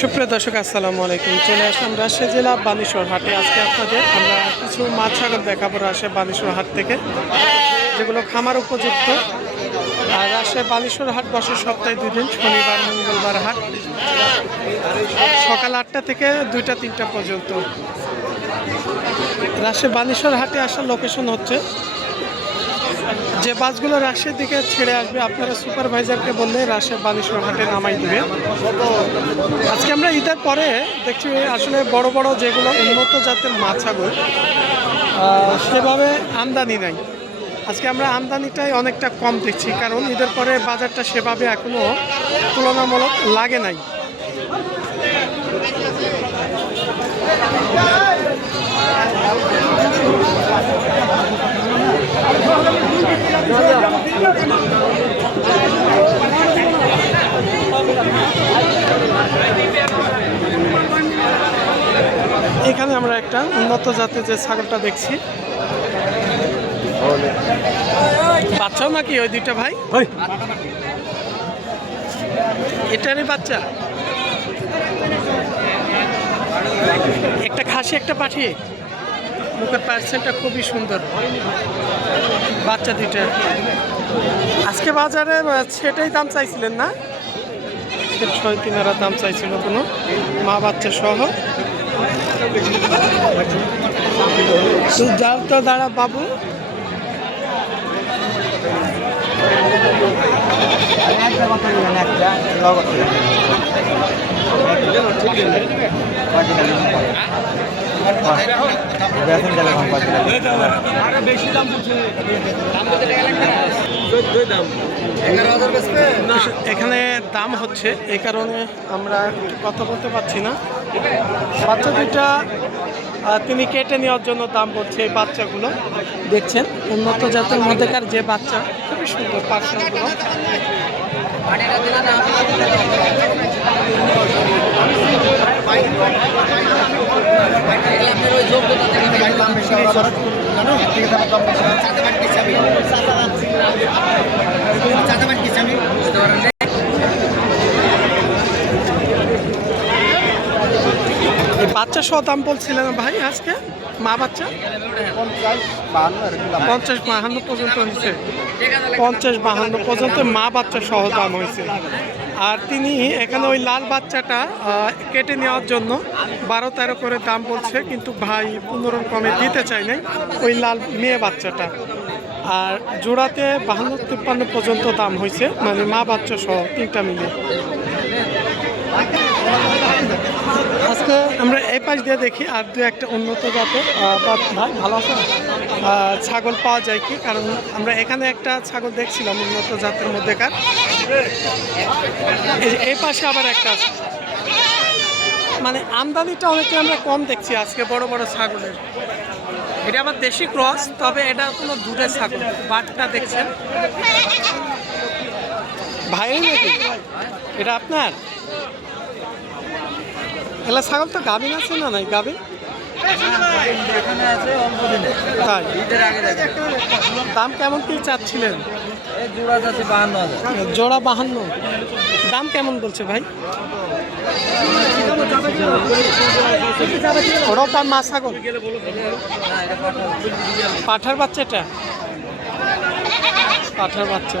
সুপ্রিয় দর্শক, আসসালামু আলাইকুম। চলে আসলাম রাজশাহী জেলা বানেশ্বর হাটে। আজকে আপনাদের আমরা কিছু মাছ, ছাগল দেখাবো রাজশাহী বানেশ্বর হাট থেকে, যেগুলো খামার উপযুক্ত। আর রাজশাহী বানেশ্বর হাট বসে সপ্তাহে দুই দিন, শনিবার, মঙ্গলবার হাট। সকাল আটটা থেকে দুইটা, তিনটা পর্যন্ত। রাজশাহী বানেশ্বর হাটে আসার লোকেশন হচ্ছে যে বাসগুলো রাজশাহীর দিকে ছেড়ে আসবে, আপনারা সুপারভাইজারকে বললে রাজশাহী বানেশ্বর হাটে নামাই দিবে। আজকে আমরা ঈদের পরে দেখছি আসলে বড় বড় যেগুলো উন্নত জাতের মাছাগুলো সেভাবে আমদানি নাই। আজকে আমরা আমদানিটাই অনেকটা কম দেখছি, কারণ ঈদের পরে বাজারটা সেভাবে এখনও তুলনামূলক লাগে নাই। এখানে আমরা একটা উন্নত জাতের যে ছাগলটা দেখছি। বাচ্চাও নাকি ওই দুইটা ভাই? এটারই বাচ্চা? একটা খাসি একটা পাঠিয়ে মুখের পার্সেন্টটা খুবই সুন্দর। বাচ্চা দুইটা। আজকে বাজারে সেটাই দাম চাইছিলেন না? ছয় তিনারা দাম চাইছিল কোনো। মা বাচ্চা সহ। তুই যাও তো দাঁড়া বাবু এখানে দাম হচ্ছে এই কারণে আমরা কথা বলতে পারছি না। বাচ্চা দুইটা তিনি কেটে নেওয়ার জন্য দাম বলছে এই বাচ্চাগুলো। দেখছেন, উন্নত জাতের মধ্যেকার যে বাচ্চা, খুবই সুন্দর পার্সেন্টগুলো এই বাচ্চা সহ দাম বলছিলেন ভাই আজকে? মা বাচ্চা? পঞ্চাশ বাহান্ন পর্যন্ত হয়েছে। পঞ্চাশ বাহান্ন পর্যন্ত মা বাচ্চা সহ দাম হয়েছে। আর তিনি এখানে ওই লাল বাচ্চাটা কেটে নেওয়ার জন্য বারো তেরো করে দাম বলছে, কিন্তু ভাই পনেরো কমে দিতে চাই নাই ওই লাল মেয়ে বাচ্চাটা। আর জোড়াতে বাহান্ন তিপ্পান্ন পর্যন্ত দাম হয়েছে মানে মা বাচ্চা সহ তিনটা মিলে আজকে আমরা এই পাশ দিয়ে দেখি আর দু একটা উন্নত জাতের ভাই ভালো আছে? ছাগল পাওয়া যায় কি? কারণ আমরা এখানে একটা ছাগল দেখছিলাম উন্নত জাতের মধ্যেকার। এই পাশে আবার একটা আছে। মানে আমদানিটা অনেকটা আমরা কম দেখছি আজকে বড় বড় ছাগলের। এটা আবার দেশি ক্রস, তবে এটা কোনো দুধের ছাগল, বাটটা দেখছেন? ভাই এটা আপনার? এলা ছাগল তো গাভিন আছে না নাই? গাভিন? তাই? দাম কেমন কি চাচ্ছিলেন? জোড়া বাহান্ন। দাম কেমন বলছে ভাই? ওরাও তার মা ছাগল। পাঠার বাচ্চা।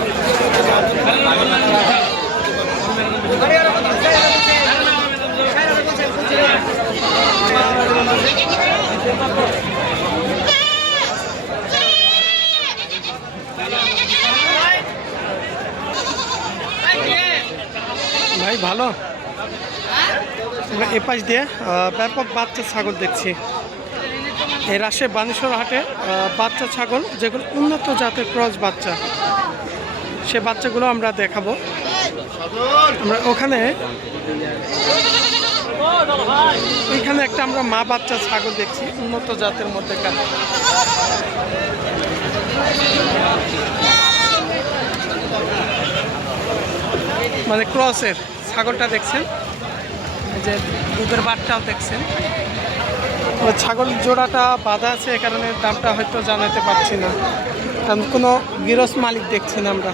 ভালো। আমরা এ পাশ দিয়ে ব্যাপক বাচ্চা ছাগল দেখছি। এই রাজশাহী বানেশ্বর হাটে বাচ্চা ছাগল, যেগুলো উন্নত জাতের ক্রস বাচ্চা। সে বাচ্চাগুলো আমরা দেখাবো। আমরা ওখানে এখানে একটা আমরা মা বাচ্চা ছাগল দেখছি, উন্নত জাতের মধ্যে মানে ক্রসের ছাগলটা দেখছেন? যে দুধের বাটটাও দেখছেন। ছাগল জোড়াটা বাঁধা আছে, এ কারণে দামটা হয়তো জানাতে পারছি না। কারণ কোনো গিরস মালিক দেখছি না আমরা।